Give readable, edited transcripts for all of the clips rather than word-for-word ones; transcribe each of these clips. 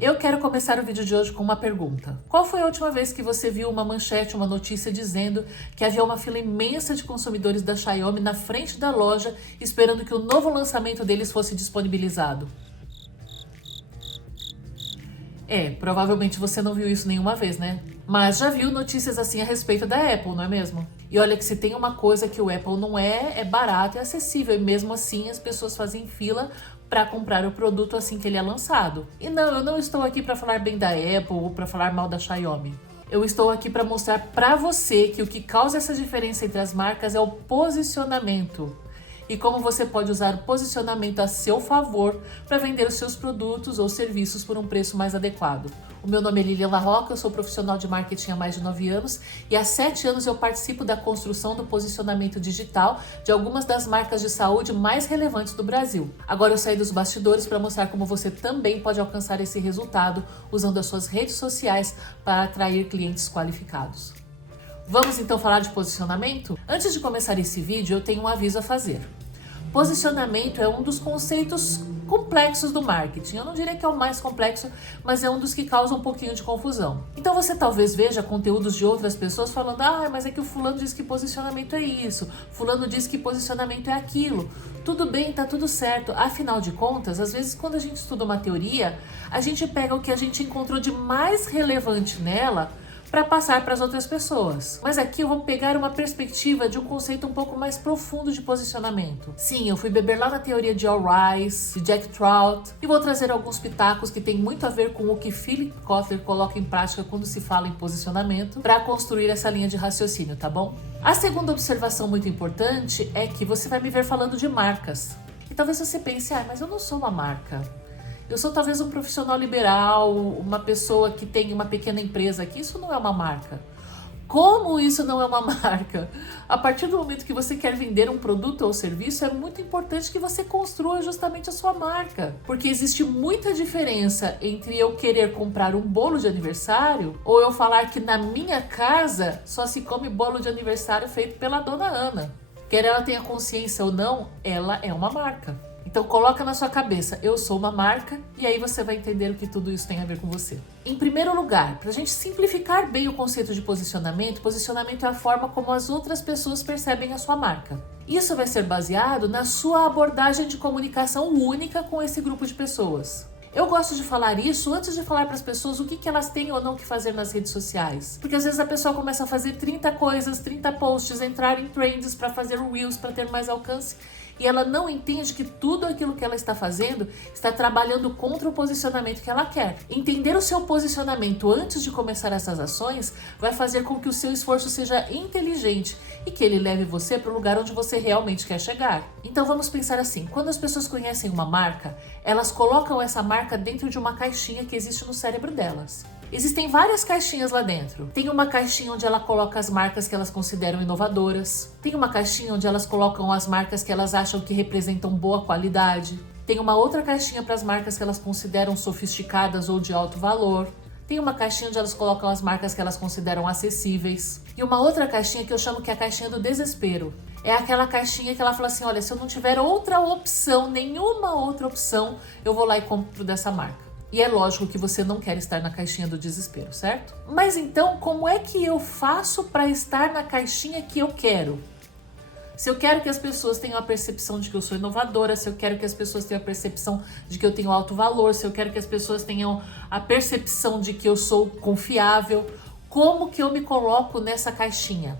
Eu quero começar o vídeo de hoje com uma pergunta. Qual foi a última vez que você viu uma manchete, uma notícia dizendo que havia uma fila imensa de consumidores da Xiaomi na frente da loja esperando que o novo lançamento deles fosse disponibilizado? Provavelmente você não viu isso nenhuma vez, né? Mas já viu notícias assim a respeito da Apple, não é mesmo? E olha que se tem uma coisa que o Apple não é barato e acessível. E mesmo assim as pessoas fazem fila para comprar o produto assim que ele é lançado. E não, eu não estou aqui para falar bem da Apple ou para falar mal da Xiaomi. Eu estou aqui para mostrar para você que o que causa essa diferença entre as marcas é o posicionamento. E como você pode usar o posicionamento a seu favor para vender os seus produtos ou serviços por um preço mais adequado. O meu nome é Lilian Larroca, eu sou profissional de marketing há mais de 9 anos e há 7 anos eu participo da construção do posicionamento digital de algumas das marcas de saúde mais relevantes do Brasil. Agora eu saí dos bastidores para mostrar como você também pode alcançar esse resultado usando as suas redes sociais para atrair clientes qualificados. Vamos então falar de posicionamento? Antes de começar esse vídeo, eu tenho um aviso a fazer. Posicionamento é um dos conceitos complexos do marketing. Eu não diria que é o mais complexo, mas é um dos que causa um pouquinho de confusão. Então você talvez veja conteúdos de outras pessoas falando: mas é que o fulano diz que posicionamento é isso, fulano diz que posicionamento é aquilo. Tudo bem, tá tudo certo. Afinal de contas, às vezes quando a gente estuda uma teoria, a gente pega o que a gente encontrou de mais relevante nela para passar para as outras pessoas. Mas aqui eu vou pegar uma perspectiva de um conceito um pouco mais profundo de posicionamento. Sim, eu fui beber lá na teoria de Al Ries, de Jack Trout, e vou trazer alguns pitacos que tem muito a ver com o que Philip Kotler coloca em prática quando se fala em posicionamento para construir essa linha de raciocínio, tá bom? A segunda observação muito importante é que você vai me ver falando de marcas. E talvez você pense: mas eu não sou uma marca. Eu sou talvez um profissional liberal, uma pessoa que tem uma pequena empresa aqui. Isso não é uma marca. Como isso não é uma marca? A partir do momento que você quer vender um produto ou serviço, é muito importante que você construa justamente a sua marca. Porque existe muita diferença entre eu querer comprar um bolo de aniversário ou eu falar que na minha casa só se come bolo de aniversário feito pela dona Ana. Quer ela tenha consciência ou não, ela é uma marca. Então coloca na sua cabeça: eu sou uma marca, e aí você vai entender o que tudo isso tem a ver com você. Em primeiro lugar, para a gente simplificar bem o conceito de posicionamento, posicionamento é a forma como as outras pessoas percebem a sua marca. Isso vai ser baseado na sua abordagem de comunicação única com esse grupo de pessoas. Eu gosto de falar isso antes de falar para as pessoas o que elas têm ou não que fazer nas redes sociais. Porque às vezes a pessoa começa a fazer 30 coisas, 30 posts, entrar em trends para fazer reels, para ter mais alcance, e ela não entende que tudo aquilo que ela está fazendo está trabalhando contra o posicionamento que ela quer. Entender o seu posicionamento antes de começar essas ações vai fazer com que o seu esforço seja inteligente e que ele leve você para o lugar onde você realmente quer chegar. Então vamos pensar assim: quando as pessoas conhecem uma marca, elas colocam essa marca dentro de uma caixinha que existe no cérebro delas. Existem várias caixinhas lá dentro. Tem uma caixinha onde ela coloca as marcas que elas consideram inovadoras. Tem uma caixinha onde elas colocam as marcas que elas acham que representam boa qualidade. Tem uma outra caixinha para as marcas que elas consideram sofisticadas ou de alto valor. Tem uma caixinha onde elas colocam as marcas que elas consideram acessíveis. E uma outra caixinha que eu chamo que é a caixinha do desespero. É aquela caixinha que ela fala assim: olha, se eu não tiver outra opção, nenhuma outra opção, eu vou lá e compro dessa marca. E é lógico que você não quer estar na caixinha do desespero, certo? Mas então, como é que eu faço para estar na caixinha que eu quero? Se eu quero que as pessoas tenham a percepção de que eu sou inovadora, se eu quero que as pessoas tenham a percepção de que eu tenho alto valor, se eu quero que as pessoas tenham a percepção de que eu sou confiável, como que eu me coloco nessa caixinha?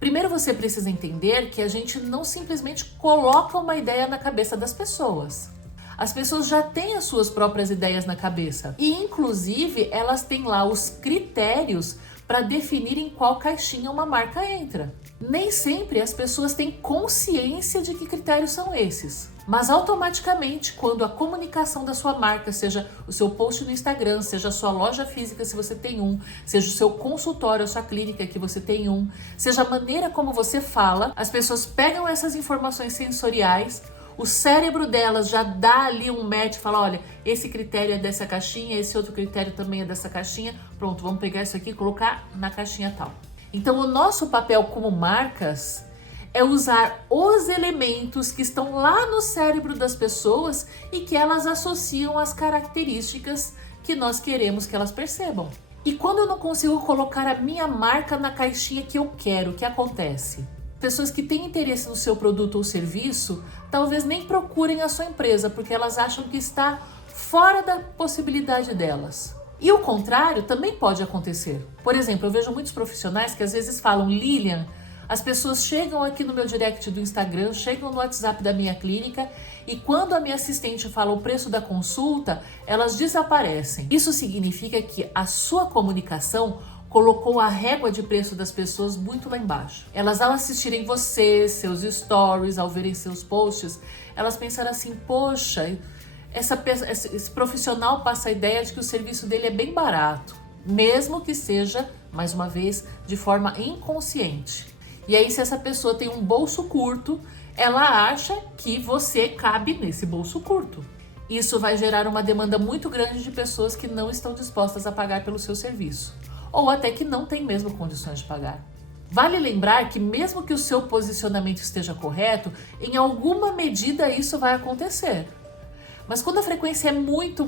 Primeiro você precisa entender que a gente não simplesmente coloca uma ideia na cabeça das pessoas. As pessoas já têm as suas próprias ideias na cabeça e, inclusive, elas têm lá os critérios para definir em qual caixinha uma marca entra. Nem sempre as pessoas têm consciência de que critérios são esses, mas automaticamente, quando a comunicação da sua marca, seja o seu post no Instagram, seja a sua loja física, se você tem um, seja o seu consultório, a sua clínica, que você tem um, seja a maneira como você fala, as pessoas pegam essas informações sensoriais, o cérebro delas já dá ali um match, fala: olha, esse critério é dessa caixinha, esse outro critério também é dessa caixinha, pronto, vamos pegar isso aqui e colocar na caixinha tal. Então o nosso papel como marcas é usar os elementos que estão lá no cérebro das pessoas e que elas associam às características que nós queremos que elas percebam. E quando eu não consigo colocar a minha marca na caixinha que eu quero, o que acontece? Pessoas que têm interesse no seu produto ou serviço, talvez nem procurem a sua empresa, porque elas acham que está fora da possibilidade delas. E o contrário também pode acontecer. Por exemplo, eu vejo muitos profissionais que às vezes falam: Lilian, as pessoas chegam aqui no meu direct do Instagram, chegam no WhatsApp da minha clínica e quando a minha assistente fala o preço da consulta, elas desaparecem. Isso significa que a sua comunicação colocou a régua de preço das pessoas muito lá embaixo. Elas, ao assistirem você, seus stories, ao verem seus posts, elas pensaram assim: poxa, esse profissional passa a ideia de que o serviço dele é bem barato, mesmo que seja, mais uma vez, de forma inconsciente. E aí, se essa pessoa tem um bolso curto, ela acha que você cabe nesse bolso curto. Isso vai gerar uma demanda muito grande de pessoas que não estão dispostas a pagar pelo seu serviço, ou até que não têm mesmo condições de pagar. Vale lembrar que mesmo que o seu posicionamento esteja correto, em alguma medida isso vai acontecer. Mas quando a frequência é muito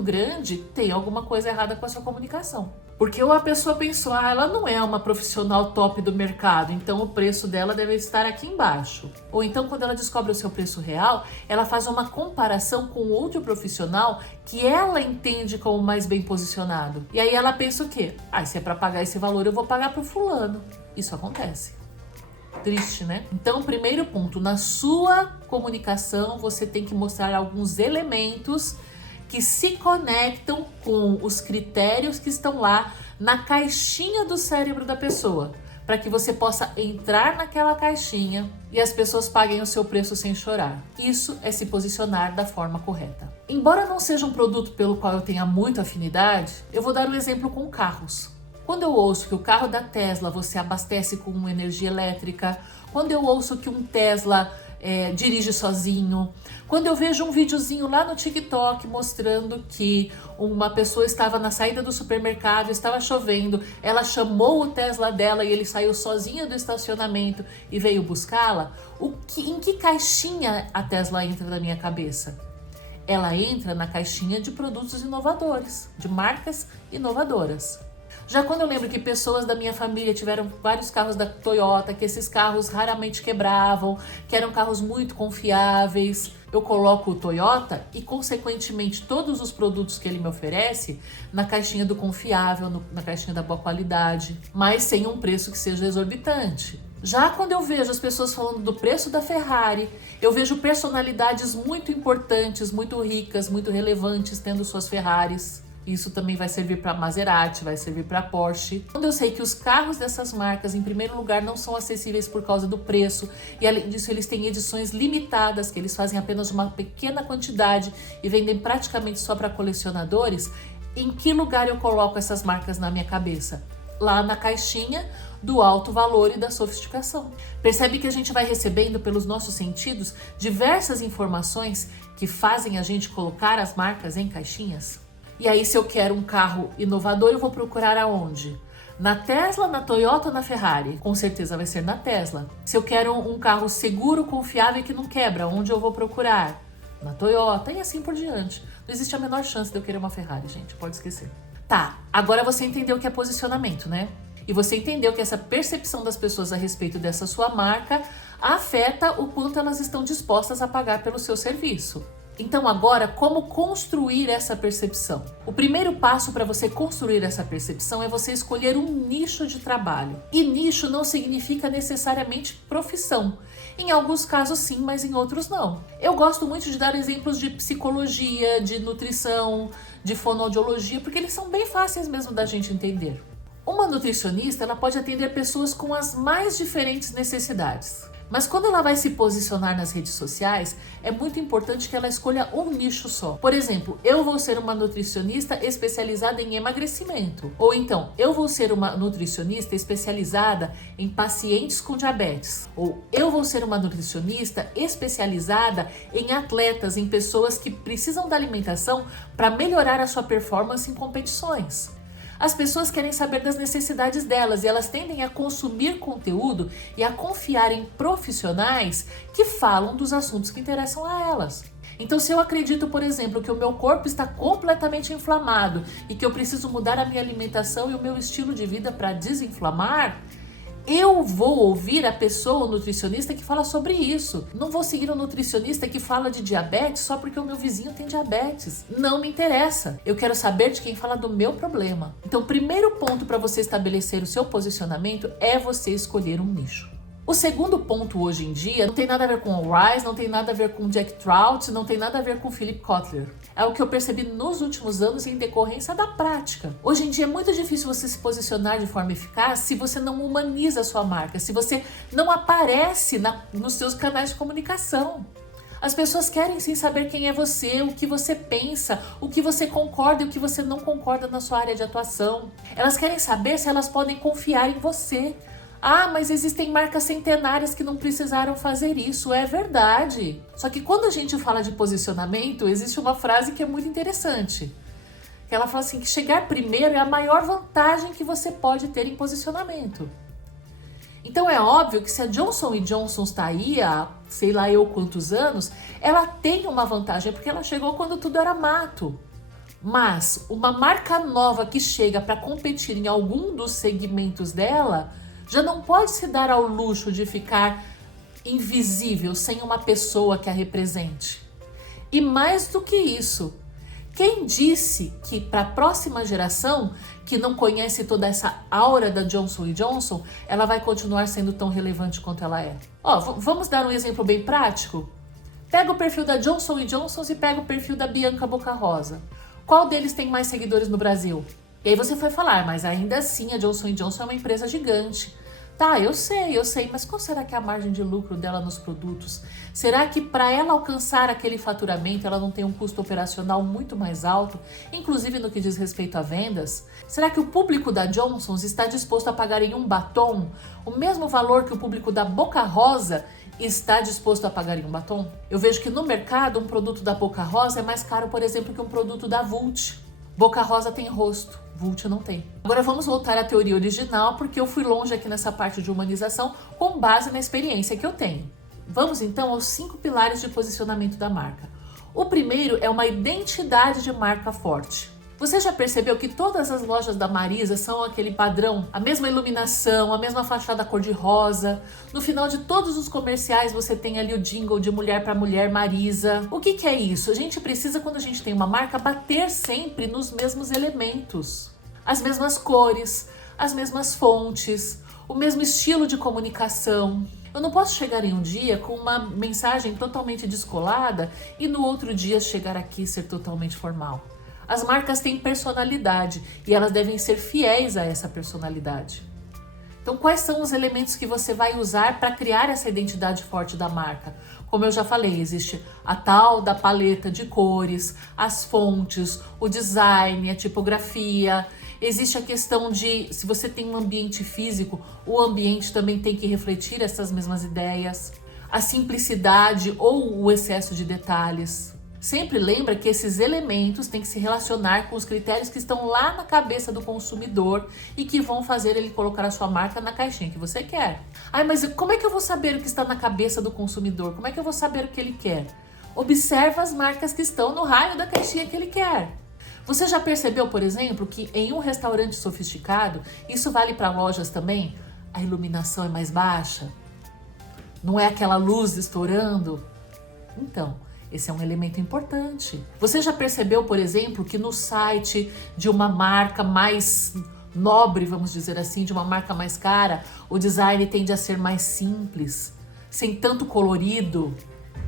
grande, tem alguma coisa errada com a sua comunicação. Porque ou a pessoa pensou: ela não é uma profissional top do mercado, então o preço dela deve estar aqui embaixo. Ou então, quando ela descobre o seu preço real, ela faz uma comparação com outro profissional que ela entende como mais bem posicionado. E aí ela pensa o quê? Se é para pagar esse valor, eu vou pagar pro fulano. Isso acontece. Triste, né? Então, primeiro ponto, na sua comunicação você tem que mostrar alguns elementos que se conectam com os critérios que estão lá na caixinha do cérebro da pessoa, para que você possa entrar naquela caixinha e as pessoas paguem o seu preço sem chorar. Isso é se posicionar da forma correta. Embora não seja um produto pelo qual eu tenha muita afinidade, eu vou dar um exemplo com carros. Quando eu ouço que o carro da Tesla você abastece com energia elétrica, quando eu ouço que um Tesla dirige sozinho, quando eu vejo um videozinho lá no TikTok mostrando que uma pessoa estava na saída do supermercado, estava chovendo, ela chamou o Tesla dela e ele saiu sozinho do estacionamento e veio buscá-la, em que caixinha a Tesla entra na minha cabeça? Ela entra na caixinha de produtos inovadores, de marcas inovadoras. Já quando eu lembro que pessoas da minha família tiveram vários carros da Toyota, que esses carros raramente quebravam, que eram carros muito confiáveis, eu coloco o Toyota e, consequentemente, todos os produtos que ele me oferece na caixinha do confiável, na caixinha da boa qualidade, mas sem um preço que seja exorbitante. Já quando eu vejo as pessoas falando do preço da Ferrari, eu vejo personalidades muito importantes, muito ricas, muito relevantes tendo suas Ferraris. Isso também vai servir para Maserati, vai servir para Porsche. Quando eu sei que os carros dessas marcas, em primeiro lugar, não são acessíveis por causa do preço, e além disso eles têm edições limitadas, que eles fazem apenas uma pequena quantidade e vendem praticamente só para colecionadores, em que lugar eu coloco essas marcas na minha cabeça? Lá na caixinha do alto valor e da sofisticação. Percebe que a gente vai recebendo pelos nossos sentidos diversas informações que fazem a gente colocar as marcas em caixinhas? E aí, se eu quero um carro inovador, eu vou procurar aonde? Na Tesla, na Toyota ou na Ferrari? Com certeza vai ser na Tesla. Se eu quero um carro seguro, confiável e que não quebra, onde eu vou procurar? Na Toyota e assim por diante. Não existe a menor chance de eu querer uma Ferrari, gente, pode esquecer. Tá, agora você entendeu o que é posicionamento, né? E você entendeu que essa percepção das pessoas a respeito dessa sua marca afeta o quanto elas estão dispostas a pagar pelo seu serviço. Então agora, como construir essa percepção? O primeiro passo para você construir essa percepção é você escolher um nicho de trabalho. E nicho não significa necessariamente profissão. Em alguns casos sim, mas em outros não. Eu gosto muito de dar exemplos de psicologia, de nutrição, de fonoaudiologia, porque eles são bem fáceis mesmo da gente entender. Uma nutricionista, ela pode atender pessoas com as mais diferentes necessidades. Mas quando ela vai se posicionar nas redes sociais, é muito importante que ela escolha um nicho só. Por exemplo, eu vou ser uma nutricionista especializada em emagrecimento. Ou então, eu vou ser uma nutricionista especializada em pacientes com diabetes. Ou eu vou ser uma nutricionista especializada em atletas, em pessoas que precisam da alimentação para melhorar a sua performance em competições. As pessoas querem saber das necessidades delas e elas tendem a consumir conteúdo e a confiar em profissionais que falam dos assuntos que interessam a elas. Então, se eu acredito, por exemplo, que o meu corpo está completamente inflamado e que eu preciso mudar a minha alimentação e o meu estilo de vida para desinflamar, eu vou ouvir a pessoa, o nutricionista, que fala sobre isso. Não vou seguir um nutricionista que fala de diabetes só porque o meu vizinho tem diabetes. Não me interessa. Eu quero saber de quem fala do meu problema. Então, o primeiro ponto para você estabelecer o seu posicionamento é você escolher um nicho. O segundo ponto hoje em dia não tem nada a ver com o Rise, não tem nada a ver com Jack Trout, não tem nada a ver com Philip Kotler. É o que eu percebi nos últimos anos em decorrência da prática. Hoje em dia é muito difícil você se posicionar de forma eficaz se você não humaniza a sua marca, se você não aparece nos seus canais de comunicação. As pessoas querem sim saber quem é você, o que você pensa, o que você concorda e o que você não concorda na sua área de atuação. Elas querem saber se elas podem confiar em você. Ah, mas existem marcas centenárias que não precisaram fazer isso. É verdade. Só que quando a gente fala de posicionamento, existe uma frase que é muito interessante. Que ela fala assim, que chegar primeiro é a maior vantagem que você pode ter em posicionamento. Então é óbvio que se a Johnson & Johnson está aí há sei lá eu quantos anos, ela tem uma vantagem, porque ela chegou quando tudo era mato. Mas uma marca nova que chega para competir em algum dos segmentos dela já não pode se dar ao luxo de ficar invisível sem uma pessoa que a represente. E mais do que isso, quem disse que para a próxima geração, que não conhece toda essa aura da Johnson & Johnson, ela vai continuar sendo tão relevante quanto ela é? Vamos dar um exemplo bem prático? Pega o perfil da Johnson & Johnson e pega o perfil da Bianca Boca Rosa. Qual deles tem mais seguidores no Brasil? E aí você foi falar, mas ainda assim a Johnson & Johnson é uma empresa gigante. Tá, eu sei, mas qual será que é a margem de lucro dela nos produtos? Será que para ela alcançar aquele faturamento, ela não tem um custo operacional muito mais alto, inclusive no que diz respeito a vendas? Será que o público da Johnson's está disposto a pagar em um batom o mesmo valor que o público da Boca Rosa está disposto a pagar em um batom? Eu vejo que no mercado um produto da Boca Rosa é mais caro, por exemplo, que um produto da Vult. Boca Rosa tem rosto, Vult não tem. Agora vamos voltar à teoria original, porque eu fui longe aqui nessa parte de humanização com base na experiência que eu tenho. Vamos então aos 5 pilares de posicionamento da marca. O primeiro é uma identidade de marca forte. Você já percebeu que todas as lojas da Marisa são aquele padrão, a mesma iluminação, a mesma fachada cor-de-rosa? No final de todos os comerciais você tem ali o jingle de mulher para mulher Marisa. O que é isso? A gente precisa, quando a gente tem uma marca, bater sempre nos mesmos elementos. As mesmas cores, as mesmas fontes, o mesmo estilo de comunicação. Eu não posso chegar em um dia com uma mensagem totalmente descolada e no outro dia chegar aqui e ser totalmente formal. As marcas têm personalidade e elas devem ser fiéis a essa personalidade. Então, quais são os elementos que você vai usar para criar essa identidade forte da marca? Como eu já falei, existe a tal da paleta de cores, as fontes, o design, a tipografia. Existe a questão de, se você tem um ambiente físico, o ambiente também tem que refletir essas mesmas ideias. A simplicidade ou o excesso de detalhes. Sempre lembra que esses elementos têm que se relacionar com os critérios que estão lá na cabeça do consumidor e que vão fazer ele colocar a sua marca na caixinha que você quer. Ai, mas como é que eu vou saber o que está na cabeça do consumidor? Como é que eu vou saber o que ele quer? Observa as marcas que estão no raio da caixinha que ele quer. Você já percebeu, por exemplo, que em um restaurante sofisticado, isso vale para lojas também, a iluminação é mais baixa? Não é aquela luz estourando? Então, esse é um elemento importante. Você já percebeu, por exemplo, que no site de uma marca mais nobre, vamos dizer assim, de uma marca mais cara, o design tende a ser mais simples, sem tanto colorido?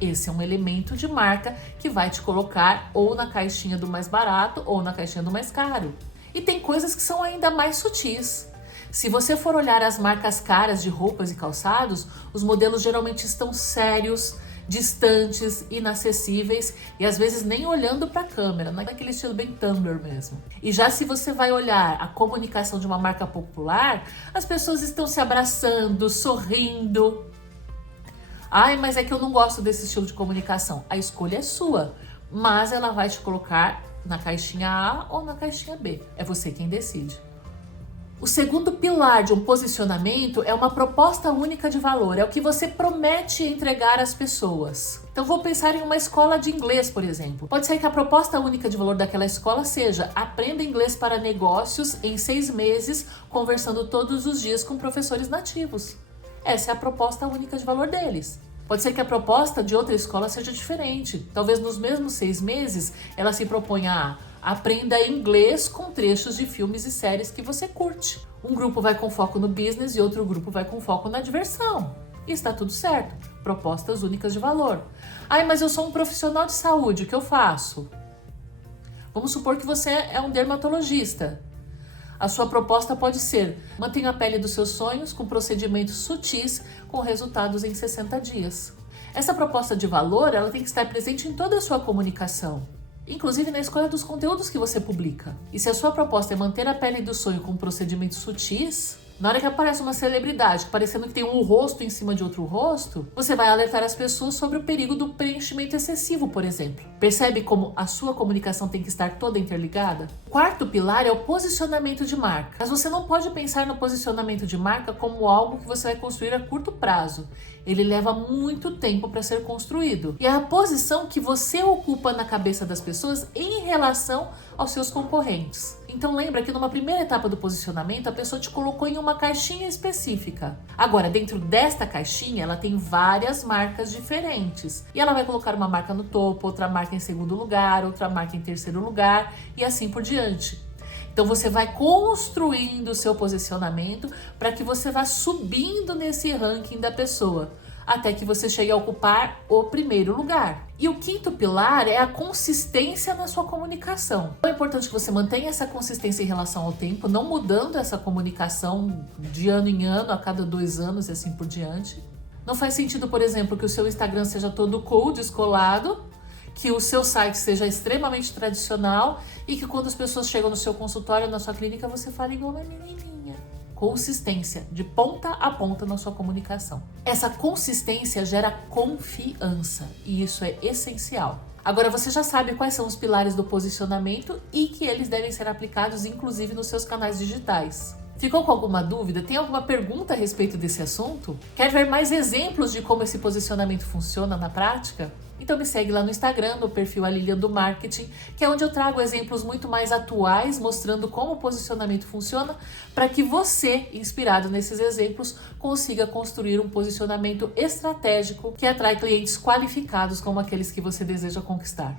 Esse é um elemento de marca que vai te colocar ou na caixinha do mais barato ou na caixinha do mais caro. E tem coisas que são ainda mais sutis. Se você for olhar as marcas caras de roupas e calçados, os modelos geralmente estão sérios, distantes, inacessíveis e às vezes nem olhando para a câmera, naquele estilo bem Tumblr mesmo. E já se você vai olhar a comunicação de uma marca popular, as pessoas estão se abraçando, sorrindo. Ai, mas é que eu não gosto desse estilo de comunicação. A escolha é sua, mas ela vai te colocar na caixinha A ou na caixinha B. É você quem decide. O segundo pilar de um posicionamento é uma proposta única de valor, é o que você promete entregar às pessoas. Então vou pensar em uma escola de inglês, por exemplo. Pode ser que a proposta única de valor daquela escola seja: aprenda inglês para negócios em 6 meses, conversando todos os dias com professores nativos. Essa é a proposta única de valor deles. Pode ser que a proposta de outra escola seja diferente. Talvez nos mesmos 6 meses ela se proponha a aprenda inglês com trechos de filmes e séries que você curte. Um grupo vai com foco no business e outro grupo vai com foco na diversão. E está tudo certo. Propostas únicas de valor. Ai, mas eu sou um profissional de saúde, o que eu faço? Vamos supor que você é um dermatologista. A sua proposta pode ser: mantenha a pele dos seus sonhos com procedimentos sutis com resultados em 60 dias. Essa proposta de valor, ela tem que estar presente em toda a sua comunicação, inclusive na escolha dos conteúdos que você publica. E se a sua proposta é manter a pele do sonho com procedimentos sutis, na hora que aparece uma celebridade parecendo que tem um rosto em cima de outro rosto, você vai alertar as pessoas sobre o perigo do preenchimento excessivo, por exemplo. Percebe como a sua comunicação tem que estar toda interligada? O quarto pilar é o posicionamento de marca. Mas você não pode pensar no posicionamento de marca como algo que você vai construir a curto prazo. Ele leva muito tempo para ser construído. E é a posição que você ocupa na cabeça das pessoas em relação aos seus concorrentes. Então lembra que numa primeira etapa do posicionamento, a pessoa te colocou em uma caixinha específica. Agora, dentro desta caixinha, ela tem várias marcas diferentes. E ela vai colocar uma marca no topo, outra marca em segundo lugar, outra marca em terceiro lugar e assim por diante. Então você vai construindo o seu posicionamento para que você vá subindo nesse ranking da pessoa, até que você chegue a ocupar o primeiro lugar. E o quinto pilar é a consistência na sua comunicação. Então é importante que você mantenha essa consistência em relação ao tempo, não mudando essa comunicação de ano em ano, a cada 2 anos e assim por diante. Não faz sentido, por exemplo, que o seu Instagram seja todo cool, descolado, que o seu site seja extremamente tradicional e que quando as pessoas chegam no seu consultório, na sua clínica, você fale igual uma menininha. Consistência, de ponta a ponta na sua comunicação. Essa consistência gera confiança e isso é essencial. Agora você já sabe quais são os pilares do posicionamento e que eles devem ser aplicados inclusive nos seus canais digitais. Ficou com alguma dúvida? Tem alguma pergunta a respeito desse assunto? Quer ver mais exemplos de como esse posicionamento funciona na prática? Então me segue lá no Instagram, no perfil A Lilian do Marketing, que é onde eu trago exemplos muito mais atuais, mostrando como o posicionamento funciona, para que você, inspirado nesses exemplos, consiga construir um posicionamento estratégico que atrai clientes qualificados como aqueles que você deseja conquistar.